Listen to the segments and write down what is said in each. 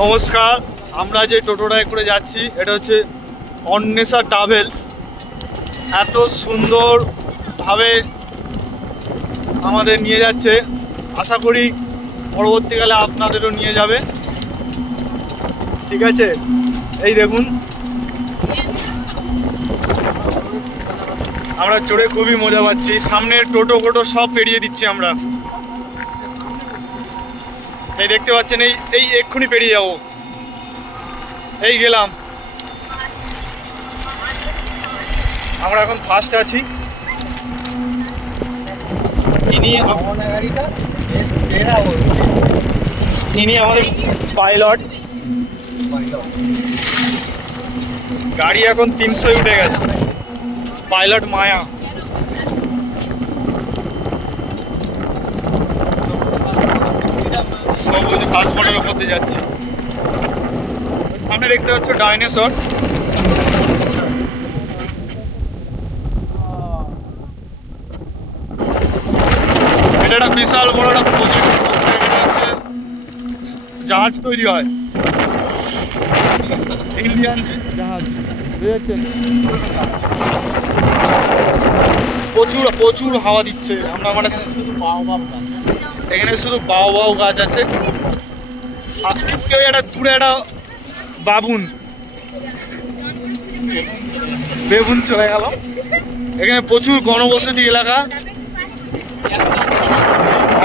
নমস্কার, আমরা যে টোটোটায় করে যাচ্ছি এটা হচ্ছে অন্বেষা ট্রাভেলস। এত সুন্দরভাবে আমাদের নিয়ে যাচ্ছে, আশা করি পরবর্তীকালে আপনাদেরও নিয়ে যাবে। ঠিক আছে, এই দেখুন আমরা চড়ে খুবই মজা পাচ্ছি। সামনের টোটো ফোটো সব পেরিয়ে দিচ্ছি আমরা। এই দেখতে পাচ্ছেন, এই এক্ষুনি পেরিয়ে যাবো। এই গেলাম, আমরা এখন ফার্স্ট আছি। ইনি আমাদের পাইলট। গাড়ি এখন 300 উঠে গেছে। পাইলট মায়া। সবুজ ঘাসবনের উপর দিয়ে যাচ্ছি। সামনে দেখতে পাচ্ছ ডাইনোসর। এটা একটা বিশাল বড় একটা প্রজেক্ট চলছে। এটা হচ্ছে জাহাজ তৈরি হয়, ইন্ডিয়ান জাহাজ। বুঝেছেন, প্রচুর প্রচুর হাওয়া দিচ্ছে। আমরা মানে এখানে শুধু বাও গাছ আছে। কেউ একটা দূরে একটা বেবুন চলে গেল। এখানে প্রচুর ঘনবসতি এলাকা,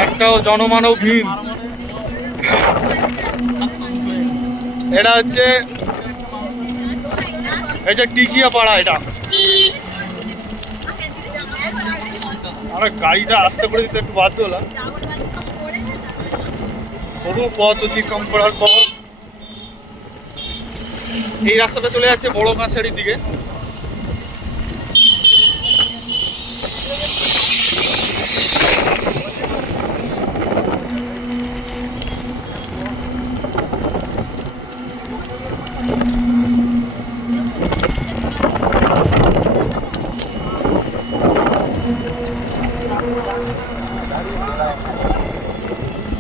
একটাও জনমানব ভিড়। এটা হচ্ছে টিকিয়া পাড়া। এটা আমরা গাড়িটা আস্তে করে দিতে একটু বাধ্য হলাম। বহু পথ অতিক্রম করার পর এই রাস্তাটা চলে যাচ্ছে বড় কাছাড়ির দিকে।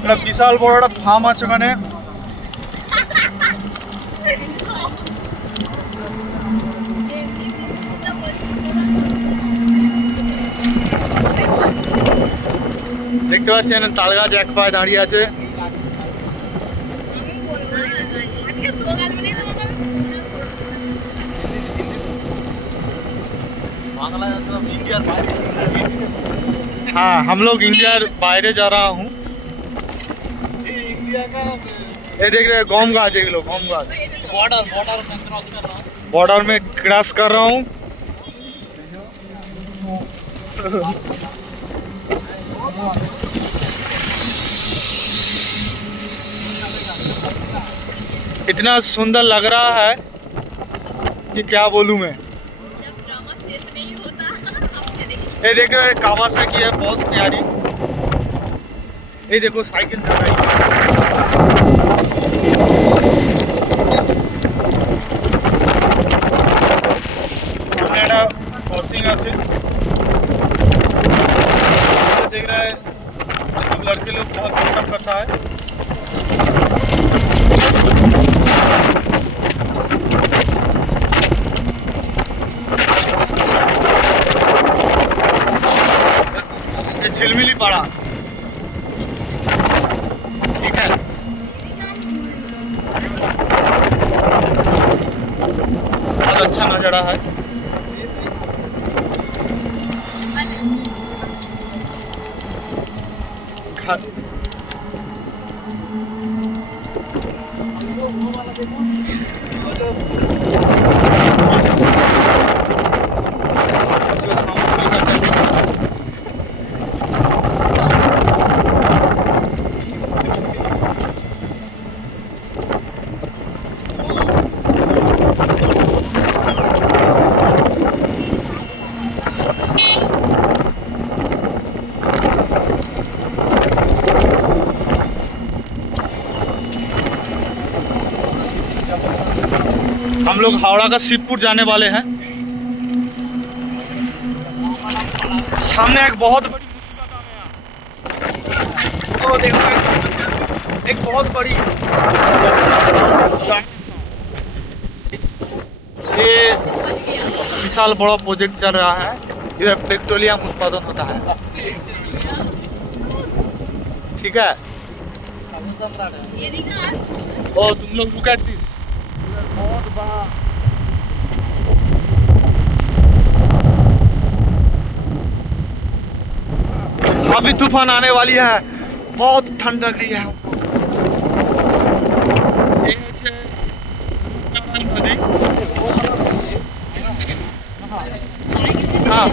একটা বিশাল বড় একটা ফার্ম আছে ওখানে। দেখতে পাচ্ছেন তাল গাছ এক পায়ে দাঁড়িয়ে আছে। हाँ, हम लोग इंडिया बाहर जा रहा हूँ। ये देख रहे हैं गम गाछ, एगुलो गम गाछ। बॉर्डर में क्रॉस कर रहा हूँ। इतना सुंदर लग रहा है कि क्या बोलूँ मैं। ये देख रहे हैं कावासाकी है, बहुत प्यारी। ये देखो साइकिल जा रही है। सामने একটা क्रॉसिंग আছে। देख रहा है ये सब लड़के लोग बहुत मेहनत करता है। ये झिलमिली पड़ा, ठीक है। बहुत अच्छा नज़ारा है। हम लोग हावड़ा का शिवपुर जाने वाले हैं। सामने एक बहुत बड़ी मुसीबत आ गया। तो देखो एक बहुत बड़ी ये विशाल बड़ा प्रोजेक्ट चल रहा है, इधर पेट्रोलियम उत्पादन होता है। ठीक है। ओ तुम लोग लुक एट दिस, बहुत बड़ा अभी तूफान आने वाली है, बहुत ठंड लग रही है हमको। ये है नदी। हाँ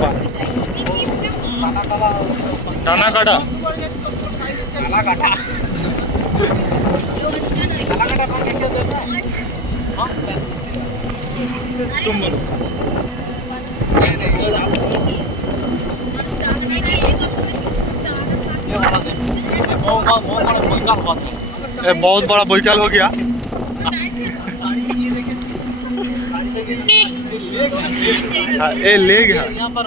दाना काटा तुम बोलो। बहुत बड़ा बोईकाल हो गया। ये लेग है, यहाँ पर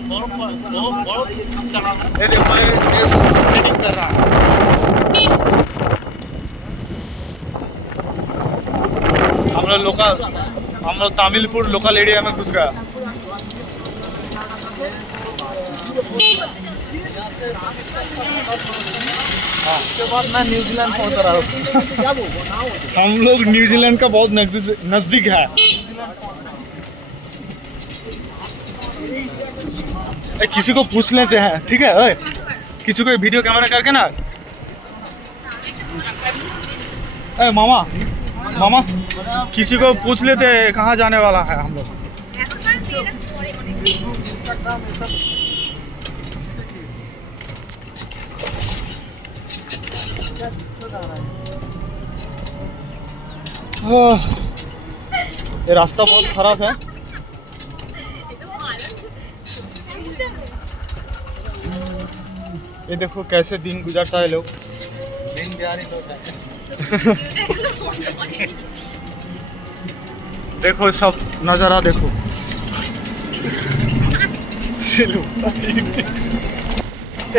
ये देखो ये स्केटिंग कर रहा है। हम लोग तामिलपुर लोकल एरिया में घुस गया। उसके बाद मैं न्यूजीलैंड पहुंच रहा हूँ। हम लोग न्यूजीलैंड का बहुत नजदीक है। किसी को पूछ लेते हैं, ठीक है? ओए, किसी को वीडियो कैमरा करके ना, मामा मामा किसी को पूछ लेते हैं कहाँ जाने वाला है हम लोग। ये रास्ता बहुत खराब है। ये देखो कैसे दिन गुजरता है लोग। दिन जारी होता है। देखो सब नज़ारा देखो।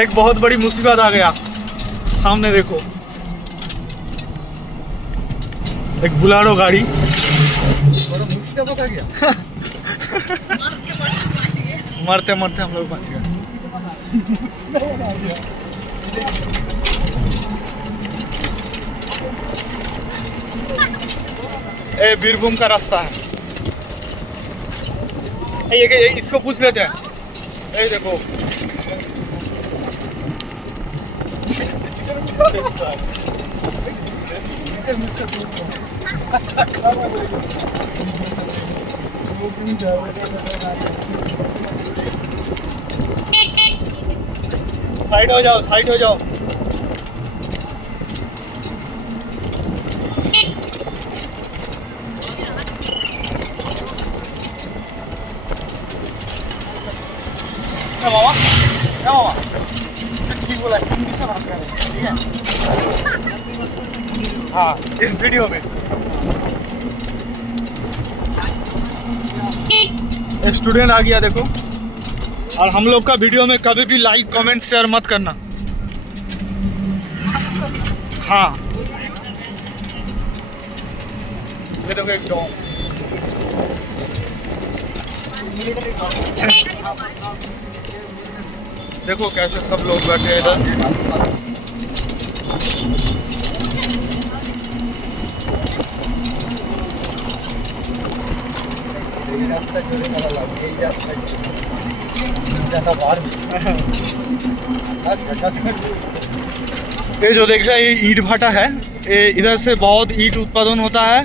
एक बहुत बड़ी मुसीबत आ गया सामने, देखो एक बुलारो गाड़ी। मुसीबत आ गया। मरते मरते हम लोग बच गए। ये बीरभूम का रास्ता है। ये इसको पूछ लेते हैं। ये देखो साइड हो जाओ, साइड हो जाओ। मामा क्या मामा ठीक बोला, हिंदी से बात करें, ठीक है? हाँ, इस वीडियो में स्टूडेंट आ गया देखो। और हम लोग का वीडियो में कभी भी लाइक कमेंट शेयर मत करना। हाँ ये देखो एक डॉग। देखो कैसे सब लोग बैठे हैं इधर। ये जो देख रहा है ये ईंट भाटा है। ये इधर से बहुत ईंट उत्पादन होता है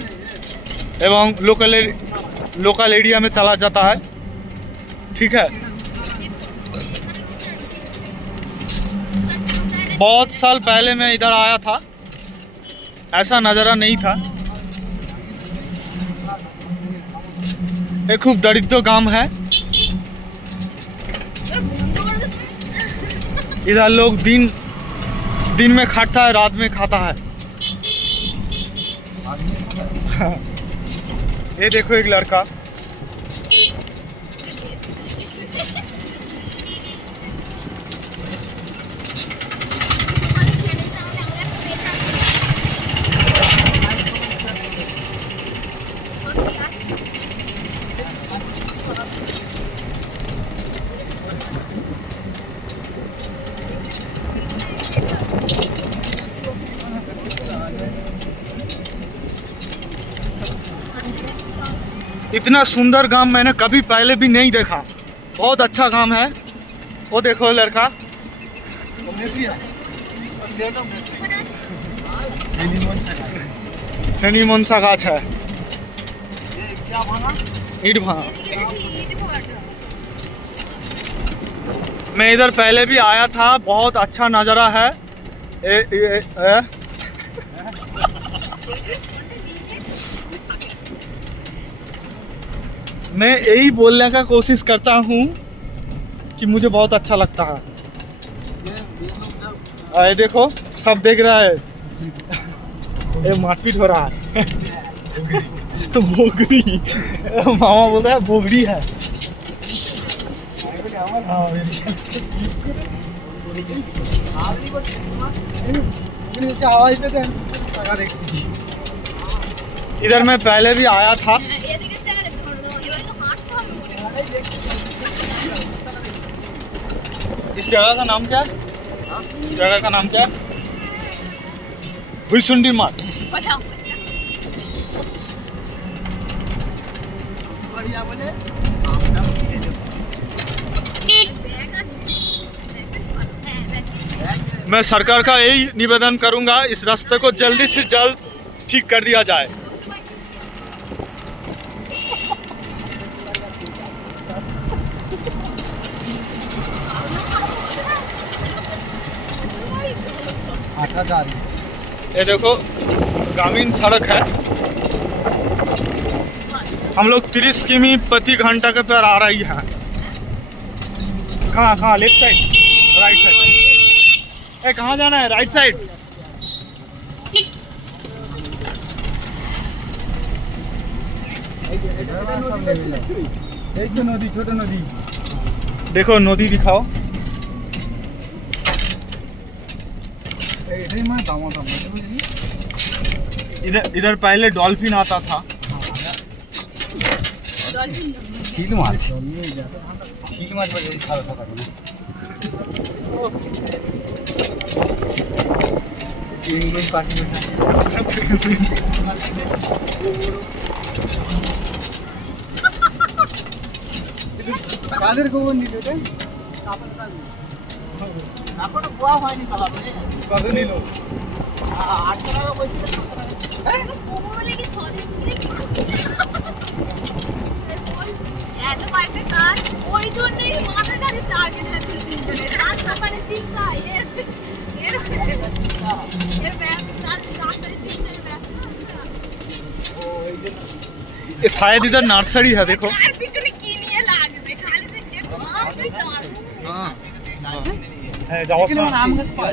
एवं लोकल एरिया में चला जाता है, ठीक है? बहुत साल पहले मैं इधर आया था, ऐसा नज़ारा नहीं था। ये खूब दरिद्र गांव है। इधर लोग दिन में खाता है, रात में खाता है। ये देखो एक लड़का, इतना सुंदर गांव मैंने कभी पहले भी नहीं देखा। बहुत अच्छा गांव है। वो देखो लड़का शनिमन सा गाछ है। ईट भांगा। मैं इधर पहले भी आया था, बहुत अच्छा नज़ारा है। मैं यही बोलने का कोशिश करता हूँ कि मुझे बहुत अच्छा लगता है। ये देखो सब देख रहा है। ये मारपीट हो रहा है। तो बोगरी मामा बोल रहा है बोगरी है। इधर मैं पहले भी आया था। इस जगह का नाम क्या है? इस जगह का नाम क्या है? भुईसुंडी माठ। मैं सरकार का यही निवेदन करूंगा, इस रास्ते को जल्दी से जल्द ठीक कर दिया जाए। ये देखो ग्रामीण सड़क है। हम लोग 30 किमी प्रति घंटा के पर आ रही है। कहाँ कहाँ? Left side, right side? ए कहाँ जाना है? Right side. एक तो नदी, छोटा नदी देखो, नदी दिखाओ। इधर इधर पहले डॉल्फिन आता था। শিল মাছ কাদের খবর নিল রে? আপনার পোয়া হয়নি তো হবে। কত নিল? 8 টাকা বলছিল। হ্যাঁ পোয়া বলে কি 6 দিন ছিল কি? এত পারফেক্ট কাজ ওই জন্যই মাথার কাছে টার্গেট লাগছিল তিনজনের। রাত সকালে চিন্তা এর ব্যাগ তার রাস্তায় চিন্তা ব্যাগ। ये शायद इधर नर्सरी है। देखो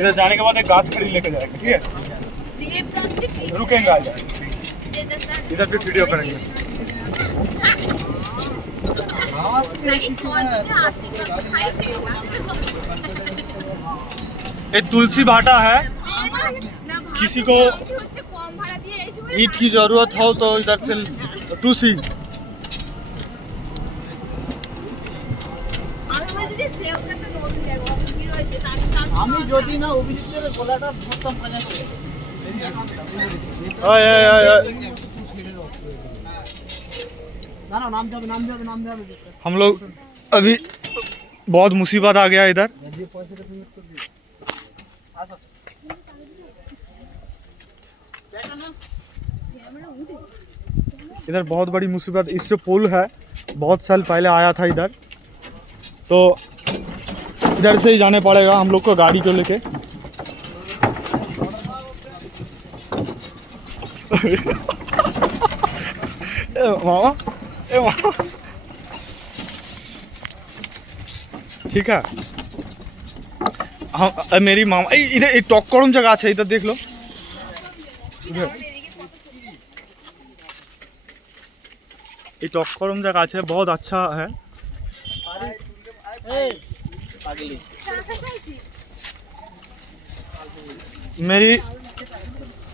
इधर जाने के बाद एक गाछ खरीद लेके जाएंगे, ठीक है? रुकेंगे आज, इधर भी वीडियो करेंगे। ये तुलसी भाटा है। किसी को ईट की जरूरत हो तो इधर से टूसी। हम लोग अभी बहुत मुसीबत आ गया इधर। इधर बहुत बड़ी मुसीबत। इस जो पुल है बहुत साल पहले आया था इधर, तो इधर से ही जाने पड़ेगा हम लोग को गाड़ी को लेके। मामा ठीक है। हाँ मेरी मामा इधर टॉकरम जगह है, इधर देख लो। ये टॉकरम जगह है, बहुत अच्छा है।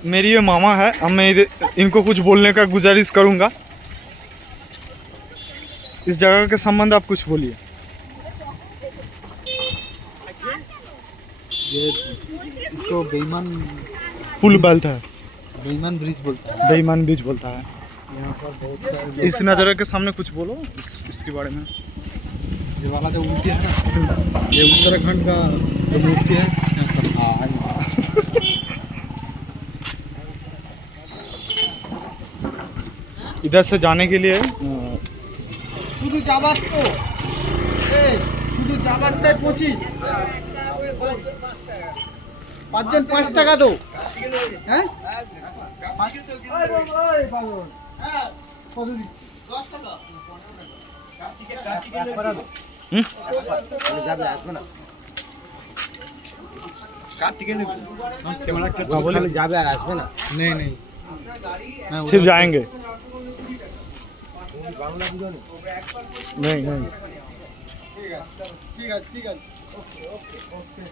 मेरी ये मामा है। अब मैं इनको कुछ बोलने का गुजारिश करूंगा। इस जगह के संबंध आप कुछ बोलिए। ये इसको बेईमान पुल बोलता है, बेईमान ब्रिज बोलता है। बेईमान ब्रिज बोलता है। यहाँ पर बहुत सारे इस नज़ारे के सामने कुछ बोलो इसके बारे में। ये वाला जो मूर्ति है ना, ये उत्तराखंड का जो मूर्ति है यहाँ पर। इधर से जाने के लिए শুধু যাবার তো এই শুধু যাবারটাই 25 পাঁচজন 5 টাকা দাও হ্যাঁ হ্যাঁ কত দিন 10 টাকা যাবে আসবে না কার্তিকে নেব ক্যামেরা বলে যাবে আর আসবে না नहीं नहीं सिर्फ जाएंगे नहीं नहीं ঠিক আছে ওকে ওকে ওকে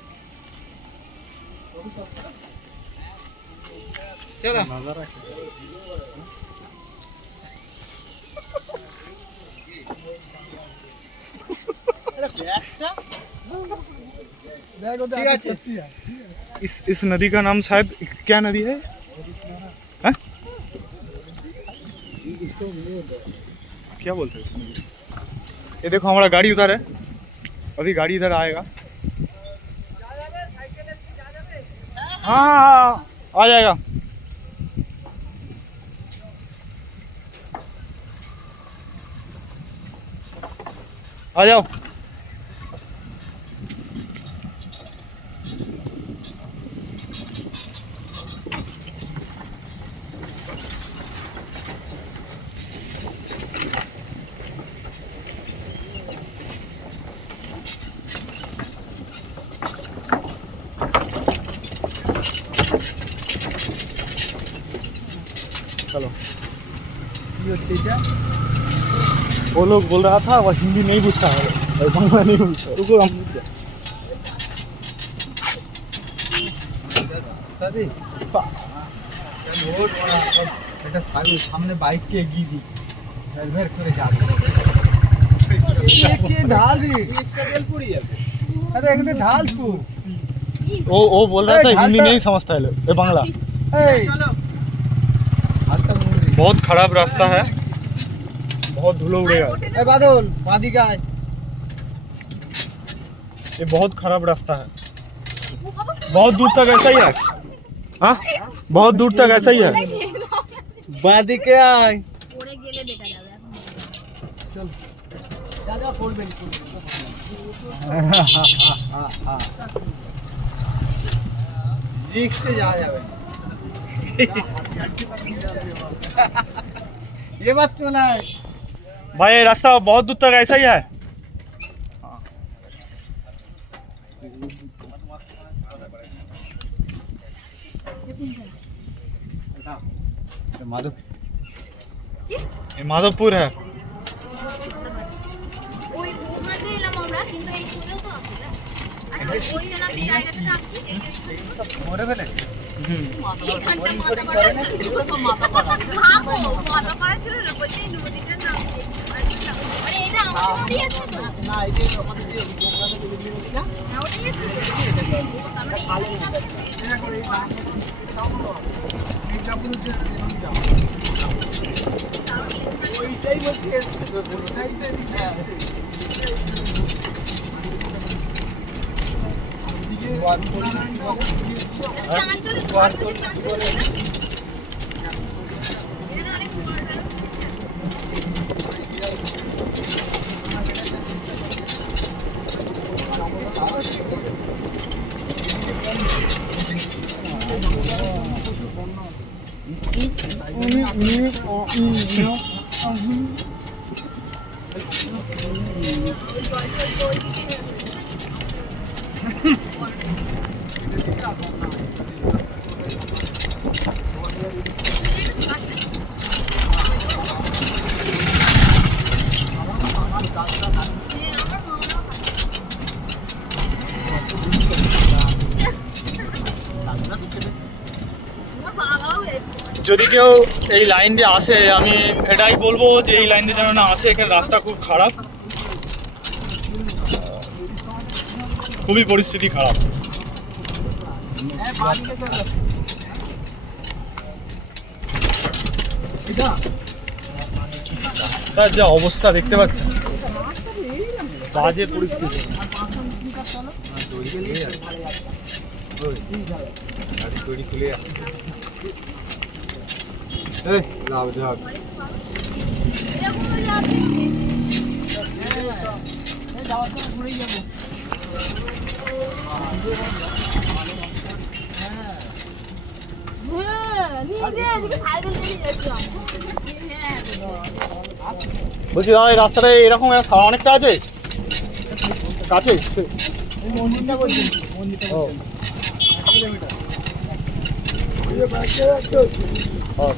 চলো নজর ঠিক আছে इस नदी का नाम शायद क्या नदी है हैं? इसको क्या बोलते हैं इस नदी? ये देखो हमारा गाड़ी उधर है, अभी गाड़ी इधर आएगा। हाँ हाँ हाँ, आ जाएगा। आ जाओ। चलो वो लोग बोल रहा था वो हिंदी नहीं पूछता है और बांग्ला नहीं पूछता, रुको हम पूछ गए। এটা সামনে বাইক কে এগিয়ে দি বের করে যাবে কি ঢাল রে इसका तेल पूरी है अरे এখানে ঢাল तू वो बोल रहा था हिंदी नहीं समझता है लोग, ये बांग्ला। चलो बहुत खराब रास्ता है, बहुत धूलो उड़ेगा। ए बादल वादी का ये बहुत खराब रास्ता है, बहुत दूर तक ऐसा ही है। हाँ बहुत दूर तक ऐसा ही है। वादी के आए পড়ে গেলে দেখা যাবে এখন। चल दादा পড়বেন रिक्स से जा जावे ये बात तो ना है भाई ये रास्ता बहुत दूर तक ऐसा ही है। माधव ये माधवपुर है। ওই ওখানে এলাম আমরা, কিন্তু এই সোজা তো আছে না। আচ্ছা ওই এলাম এই জায়গাটা আসছি मोरे बेले এখানটা মাথাপাড়া খাবো মাথাপাড়া ছিল না, বলছি এই নদীটার নাম কি? মানে এটা আমাদের নদী আছে তো না এই যে আমাদের যে লোকনাথ নদী না না ওটাই আছে আমরা খালি এটা করে এই মির্জাপুর যে যাও ওইটাই বলছি ওইটাই যদি কেউ এই লাইন দিয়ে আসে, আমি এটাই বলবো যে এই লাইন দিয়ে যেন না আসে, এখানে রাস্তা খুব খারাপ, খুবই পরিস্থিতি খারাপ। রাস্তার যা অবস্থা দেখতে পাচ্ছেন, বাজে পরিস্থিতি। বলছি দাদা এই রাস্তাটা এরকম অনেকটা আছে কাছে ও। ও।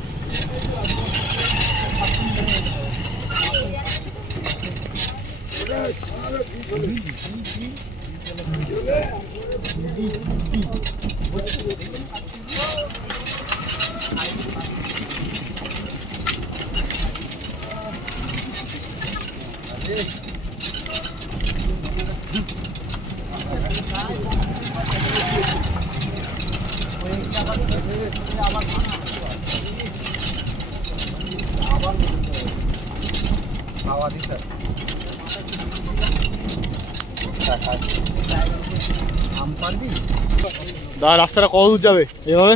দা রাস্তাটা কত দূর যাবে এভাবে?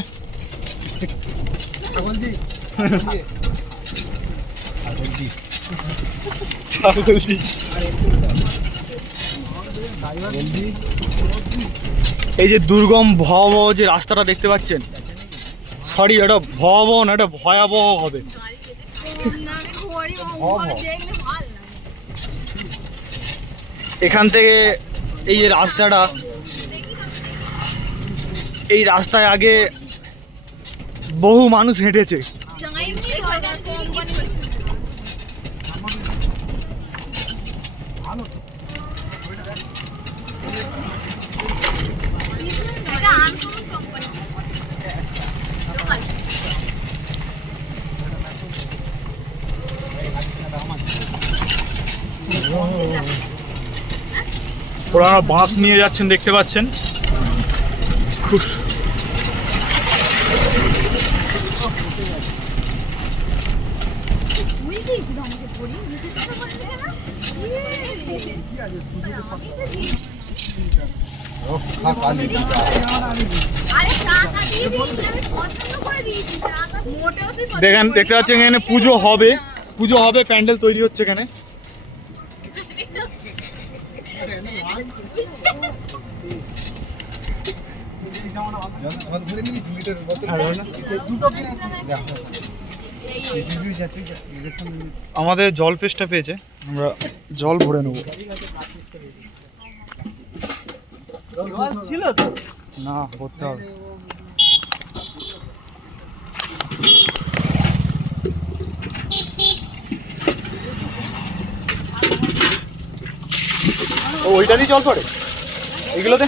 এই যে দুর্গম ভয়াবহ যে রাস্তাটা দেখতে পাচ্ছেন, সরি এটা ভয়াবহ না, এটা ভয়াবহ হবে। এখান থেকে এই যে রাস্তাটা, এই রাস্তায় আগে বহু মানুষ হেঁটেছে। ওরা বাঁশ নিয়ে যাচ্ছেন দেখতে পাচ্ছেন। খুব দেখেন, দেখতে পাচ্ছেন এখানে পুজো হবে, পুজো হবে, প্যান্ডেল তৈরি হচ্ছে এখানে। আমাদের জল পেস্টটা পেয়েছে, আমরা জল ভরে নেব। না ভরতে হবে। ও ওইটা দিয়ে জল পড়ে এগুলোতে?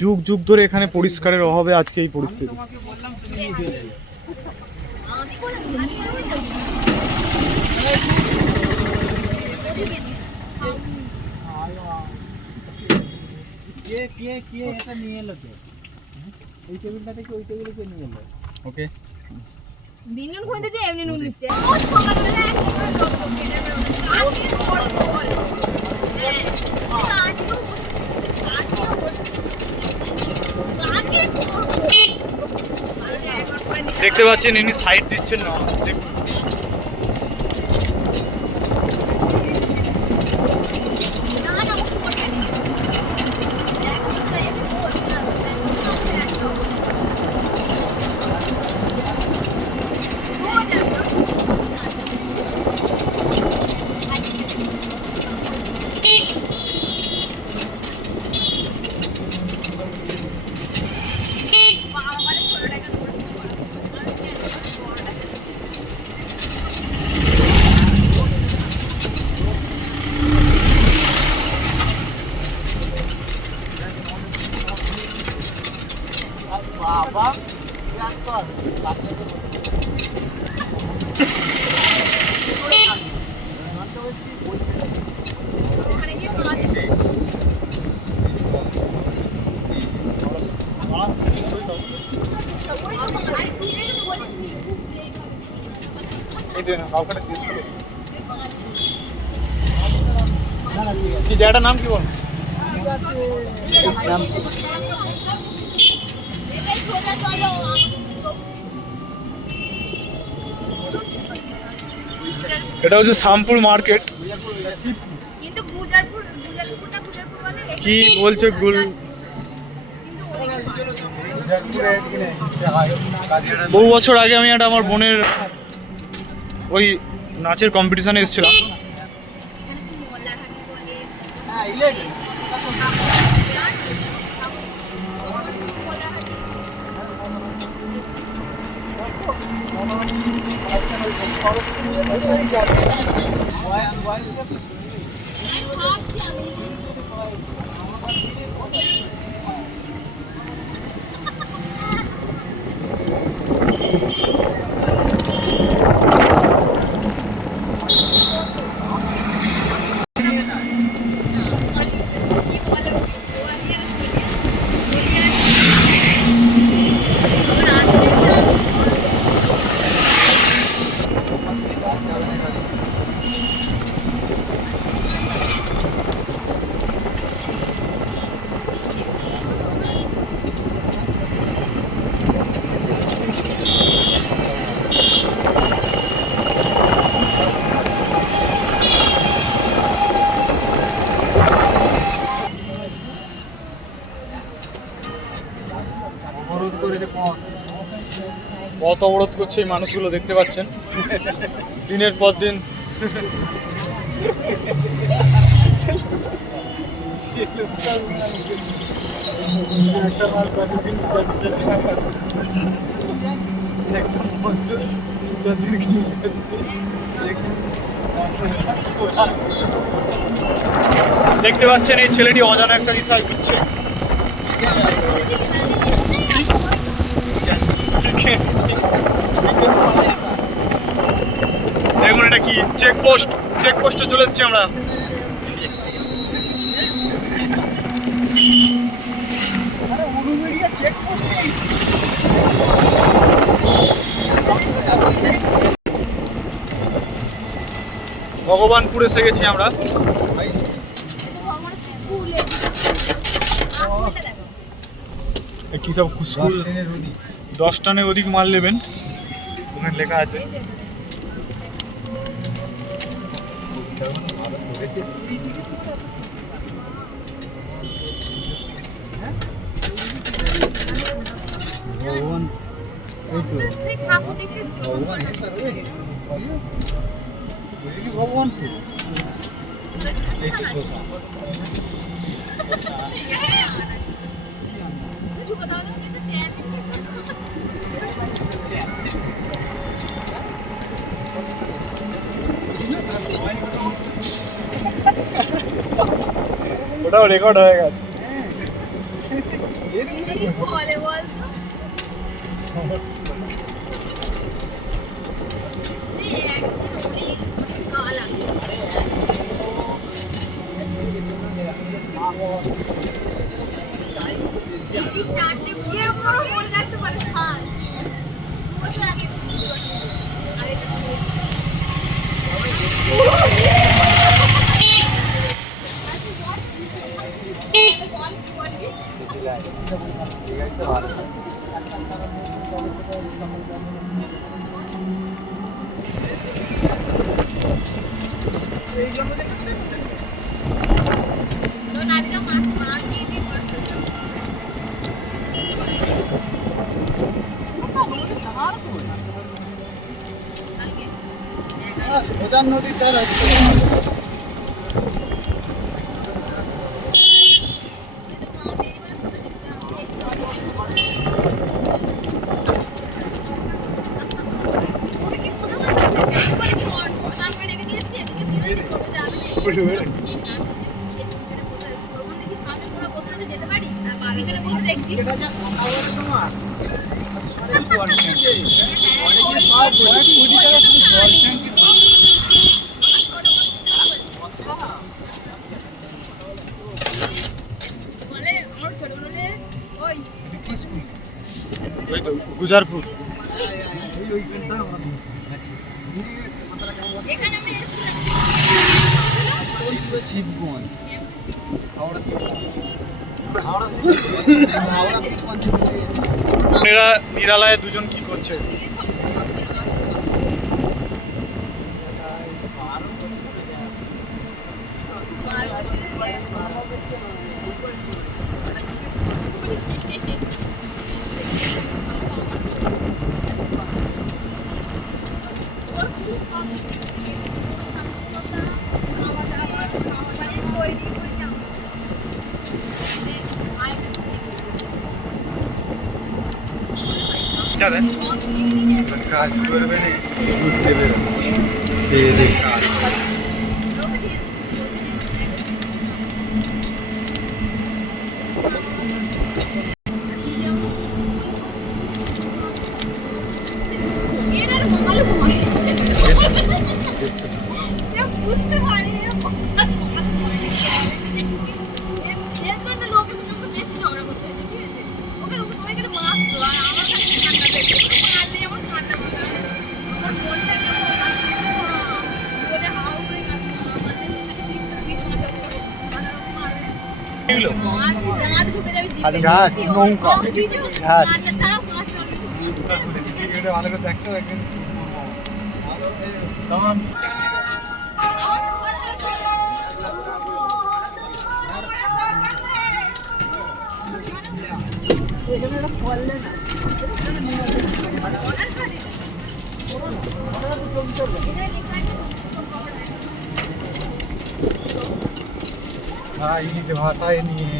যুগ যুগ ধরে এখানে পরিষ্কারের অভাবে আজকে এই পরিস্থিতি। ওকে বিনুন কইতে যে এমনি নুন নিচ্ছে দেখতে পাচ্ছেন ইনি সাইড দিচ্ছেন না। এই যে কাউকে জিজ্ঞেস করে কি জায়গাটার নাম কি বল? এটাই সোজা চলো। এটা হচ্ছে শামপুর মার্কেট। কিন্তু গুজারপুরটা গুজারপুর বলে। কি বলছে গুল? কিন্তু ওদিকে বহু বছর আগে আমি একটা আমার বোনের ওই নাচের কম্পিটিশনে এসেছিলাম। মোল্লারহাটি বলে। মোল্লারহাটি। ভাবছি আমি কি বলে অবরোধ করেছে পথ। পথ অবরোধ করছে এই মানুষগুলো, দেখতে পাচ্ছেন দিনের পর দিন। একটা মাল প্রতিদিন যাচ্ছে, একটা মধ্যে 3-4 দিন কিনে যাচ্ছে। দেখতে পাচ্ছেন এই ছেলেটি অজানা একটা বিষয় বুঝছে। দেখুন এটা কি চেকপোস্ট, চেকপোস্টে চলে এসেছি আমরা। ভগবানপুর এসে গেছি আমরা। ভগবানের স্কুলে আসলে দেখো কি সব স্কুল 10 টনের অধিক মাল নেবেন, ওখানে লেখা আছে। এই দেখো ভগবান এই তো তুই ঠাকুর দেখেছিস ভগবান ভগবান এই তো কথা। তুই কথা বলতে কিন্তু ট্যাপ ওটাও রেকর্ড হয়ে গেছে। কি বলে বল তো এই একদিন ওই কালা সিটি চারটে বুঝে পুরো মনে রাখতে পারে সাল 2 বছর আগে আরে তো নাবিকা মার দিয়ে দিয়ে কালকে প্রধান নদীর তার আছে। দেখছি বলে আমার ছোট বলে ওই ওই তো গুজারপুর। ওইখানটা আমরা এখানে আমি এসেছিলাম শিবগঞ্জ হাওড়া শিবগঞ্জ এরা নিরালায় দুজন কি করছে? কাজ করবে না ঘুরতে বেরোচ্ছি খেয়ে দিয়ে কাজ বুঝতে পারি বেশি ঝগড়া করতে হয়েছে, ঠিক আছে? ওকে ওইখানে মাছ তো আর আমার কাছে ঠান্ডা লেগে মারলে আমার ঠান্ডা মাথা আমার মনটা ওটা হাও করে কাটছে এগুলো মাছ দাঁত ঢুকে যাবে জিভে। জাহাজ, নৌকা, জাহাজ। মাছ ছাড়াও মাছ চলে ভিডিওটা ভালো করে দেখতে হবে একদিন ভাই নিতে ভাষায় নিয়ে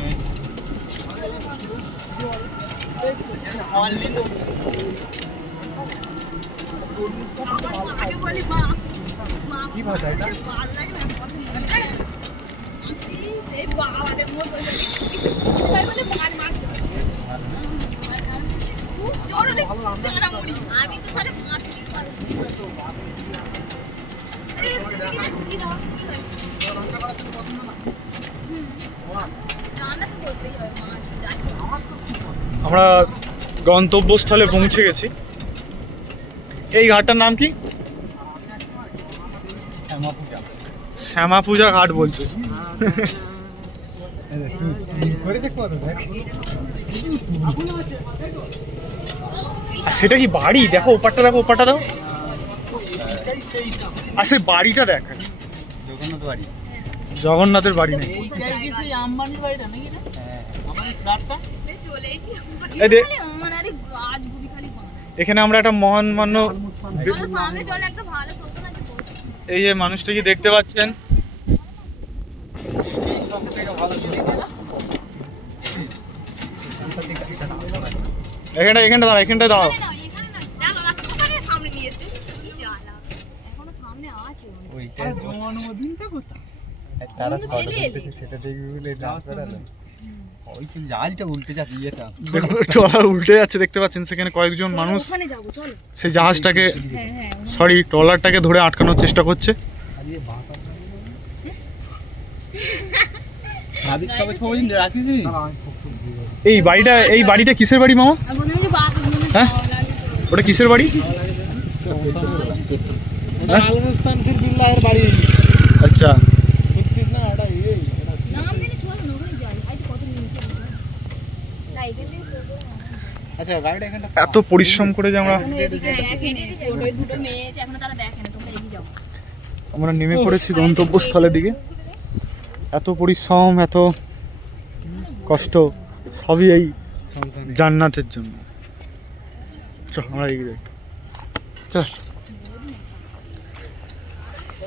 কি ভাষা এটা আমি তো সারে মাছ রান্না তো করতেই হয় মাছ যাই হোক। আমরা গন্তব্যস্থলে পৌঁছে গেছি। এই ঘাটটার নাম কি? শ্যামা পূজা শ্যামা পূজা ঘাট বলছে। করে দেখো তো দেখ আর সেটা কি বাড়ি? দেখো ওপারটা, দেখো ওপারটা দাও। আর সেই বাড়িটা দেখ, জগন্নাথ বাড়ি জগন্নাথের বাড়ি নেই। চলেই এই দে- আমার আরে গাছ গুবি খালি বাঁধ। এখানে আমরা একটা মহামান্য চলো সামনে চলে একটা ভালো শোষণ আছে বসে। এই যে মানুষটাকে দেখতে পাচ্ছেন, এই সব থেকে ভালো এখানটা দাও, এখানটা দাও। এখানে না, এখানে না। দেখো রাস্তাটাকে সামনে নিয়ে এসেছে। কি জ্বালা। এখনো সামনে আছে অনেক। ওইটাই জন্মদিনটা কোথায় তারা ফটো তুলতেছে সেটা দেখবি বলে ডান্স করালো ওই যে জাহাজটা উল্টে যাচ্ছে ইয়েটা দেখো ট্রলার উল্টে যাচ্ছে, দেখতে পাচ্ছেন। সেখানে কয়েকজন চলো, মানুষ ওখানে যাবো চলো। সেই জাহাজটাকে, হ্যাঁ হ্যাঁ সরি ট্রলারটাকে ধরে আটকানোর চেষ্টা করছে। ভাবিস কবে ছবি রাখিস এই বাড়িটা কিসের বাড়ি মামা? আর মনে হয় যে বাঘ মনে হ্যাঁ? ওটা কিসের বাড়ি? আলমস্তান সির বিল্লাহের বাড়ি আচ্ছা, বুঝছিস না এটা নাম মেনে চলো না ওখানে যাই। ভাই কত নিচে তাই এখান থেকে ছোট আচ্ছা গাড়িটা এখানটা এত পরিশ্রম করে যে আমরা এদিকে এখানে ওই দুটো মেয়ে আছে এখনো তারা দেখে না, তোমরা এগিয়ে যাও। আমরা নেমে পড়েছি গন্তব্যস্থলের দিকে। এত পরিশ্রম, এত কষ্ট, সবই এই সংসারে জান্নাতের জন্য। চল আমরা এগিয়ে যাই, চল।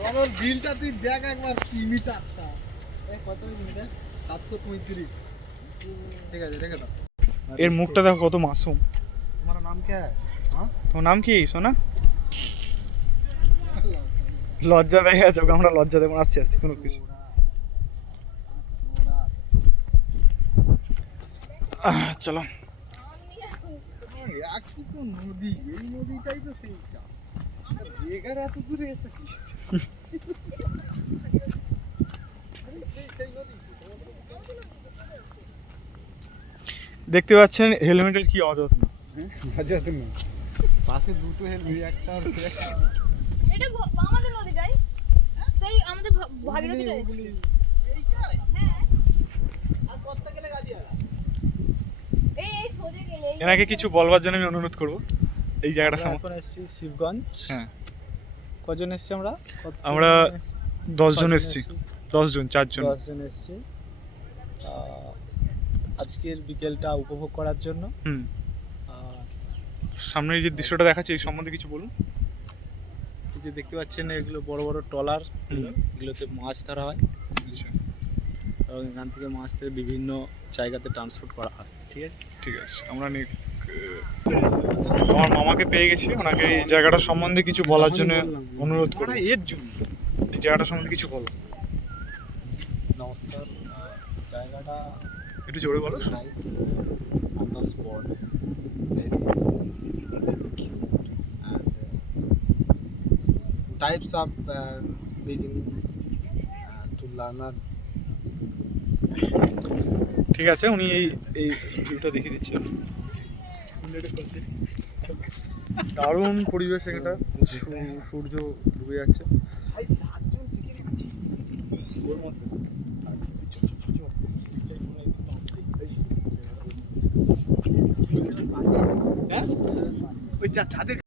আমার বিলটা তুই দেখ একবার কি মিটারটা কত মিটার 735 ঠিক আছে রেখে দাও এর মুখটা দেখো কত মাসুম। তোমার নাম কি হ্যাঁ তোমার নাম কি সোনা? লজ্জা দেখে আছে ওকে, আমরা লজ্জা দেবো। আসছি আসছি, কোনো কিছু। চলো। এক তো নদী এই নদীটাই তো সেইটা জায়গার এত দূরে এসে কি দেখতে পাচ্ছেন হেলমেটের কি অযত্ন। আচ্ছা তুমি পাশে দুটো হেলবি, একটা আর সে একটা। এটা আমাদের নদীটাই, সেই আমাদের ভাগীরথীটাই। হ্যাঁ, আর কত গেলে গাড়ি আর এই সোজা গেলে এনাকে কিছু বলবার জন্য আমি অনুরোধ করব এই জায়গাটা আমরা সম্বন্ধে। এখন এসেছি শিবগঞ্জ। হ্যাঁ, কজন এসেছি আমরা? আমরা 10 জন এসেছি, 10 জন, 4 জন। 10 জন এসেছি আজকের বিকেলটা উপভোগ করার জন্য। হুম, আর সামনে এই যে দৃশ্যটা দেখাচ্ছে এই সম্বন্ধে কিছু বলুন। এই যে দেখতে পাচ্ছেন এগুলো বড় বড় ট্রলার, হুম। এগুলোতে মাছ ধরা হয় এবং এখান থেকে মাছ থেকে বিভিন্ন জায়গাতে ট্রান্সপোর্ট করা হয়। ঠিক আছে, ঠিক আছে, আমরা আমার মামাকে পেয়ে গেছি, ওনাকে এই জায়গাটা সম্বন্ধে কিছু বলার জন্য অনুরোধ করব। এর জন্য এই জায়গাটা সম্বন্ধে কিছু বলো, নমস্কার। জায়গাটা একটু জোরে বলো। nice on the spot, very cute and types of beginning to learner. ঠিক আছে, উনি এই এই ভিউটা দেখিয়ে দিচ্ছেন। দারুণ পরিবেশ এখানটা, সূর্য ডুবে যাচ্ছে। ওই যাদের